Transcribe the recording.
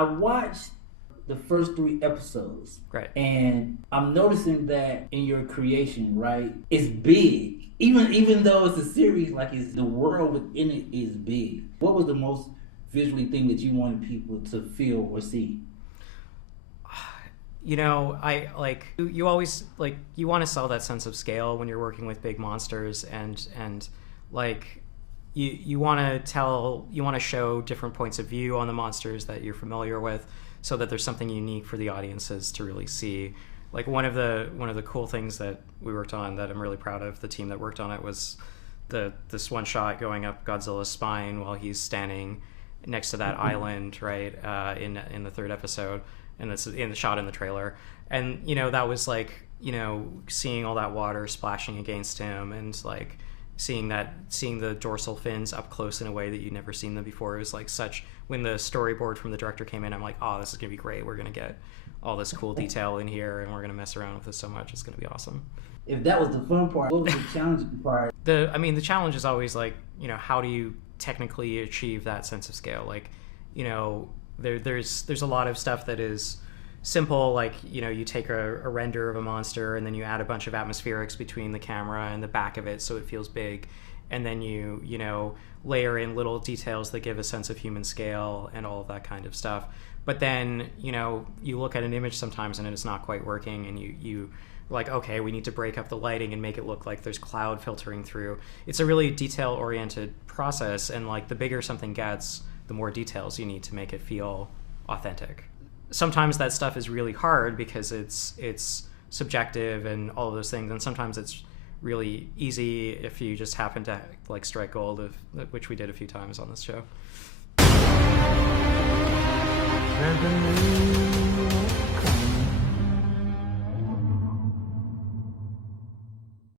I watched the first 3 episodes. Right. And I'm noticing that in your creation, right, it's big. Even though it's a series, like it's the world within it is big. What was the most visually thing that you wanted people to feel or see? You know, I like you always like you want to sell that sense of scale when you're working with big monsters, and like you want to show different points of view on the monsters that you're familiar with, so that there's something unique for the audiences to really see. Like one of the cool things that we worked on that I'm really proud of, the team that worked on it, was this one shot going up Godzilla's spine while he's standing next to that island, right, in the 3rd episode. And it's in the shot in the trailer. And, you know, that was like, you know, seeing all that water splashing against him, and like seeing the dorsal fins up close in a way that you'd never seen them before. It was like when the storyboard from the director came in, I'm like, oh, this is going to be great. We're going to get all this cool detail in here, and we're going to mess around with this so much. It's going to be awesome. If that was the fun part, what was the challenging part? The challenge is always like, you know, how do you technically achieve that sense of scale? Like, you know, there's a lot of stuff that is simple, like, you know, you take a render of a monster and then you add a bunch of atmospherics between the camera and the back of it so it feels big, and then you know, layer in little details that give a sense of human scale and all of that kind of stuff. But then, you know, you look at an image sometimes and it's not quite working, and you like, okay, we need to break up the lighting and make it look like there's cloud filtering through. It's a really detail oriented process, and like the bigger something gets, the more details you need to make it feel authentic. Sometimes that stuff is really hard because it's subjective and all of those things, and sometimes it's really easy if you just happen to like strike gold, which we did a few times on this show.